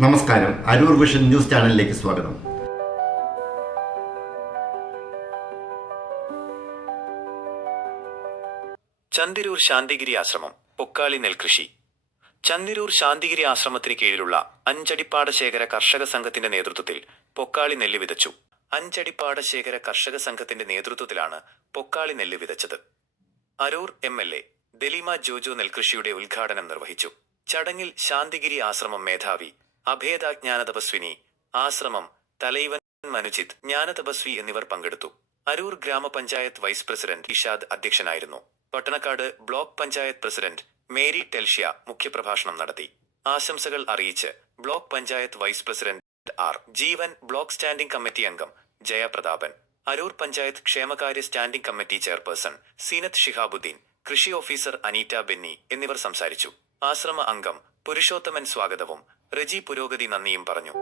നമസ്കാരം. Aroor vision news ചാനലിലേക്ക് സ്വാഗതം. ചന്ദിരൂർ ശാന്തിഗിരി ആശ്രമം പൊക്കാളി നെൽകൃഷി. ചന്ദിരൂർ ശാന്തിഗിരി ആശ്രമത്തിന് കീഴിലുള്ള അഞ്ചടിപ്പാടശേഖര കർഷക സംഘത്തിന്റെ നേതൃത്വത്തിൽ പൊക്കാളി നെല്ല് വിതച്ചു. അഞ്ചടിപ്പാടശേഖര കർഷക സംഘത്തിന്റെ നേതൃത്വത്തിലാണ് പൊക്കാളി നെല്ല് വിതച്ചത്. അരൂർ MLA ദലീമ ജോജോ നെൽകൃഷിയുടെ ഉദ്ഘാടനം നിർവഹിച്ചു. ചടങ്ങിൽ ശാന്തിഗിരി ആശ്രമം മേധാവി അഭേദ ജ്ഞാനതപസ്വിനി, ആശ്രമം തലൈവൻ മനുജിത് ജ്ഞാനതപസ്വി എന്നിവർ പങ്കെടുത്തു. അരൂർ ഗ്രാമപഞ്ചായത്ത് വൈസ് പ്രസിഡന്റ് ഇഷാദ് അധ്യക്ഷനായിരുന്നു. പട്ടണക്കാട് ബ്ലോക്ക് പഞ്ചായത്ത് പ്രസിഡന്റ് മേരി ടെൽഷ്യ മുഖ്യപ്രഭാഷണം നടത്തി. ആശംസകൾ അറിയിച്ച് block panchayat vice president Jeevan, block standing committee അംഗം ജയപ്രതാപൻ, അരൂർ പഞ്ചായത്ത് ക്ഷേമകാര്യ standing committee chairperson Seenath Shihabuddin, കൃഷി ഓഫീസർ അനീറ്റ ബെന്നി എന്നിവർ സംസാരിച്ചു. ആശ്രമ അംഗം പുരുഷോത്തമൻ സ്വാഗതവും റജി പുരോഗതി നന്ദിയും പറഞ്ഞു.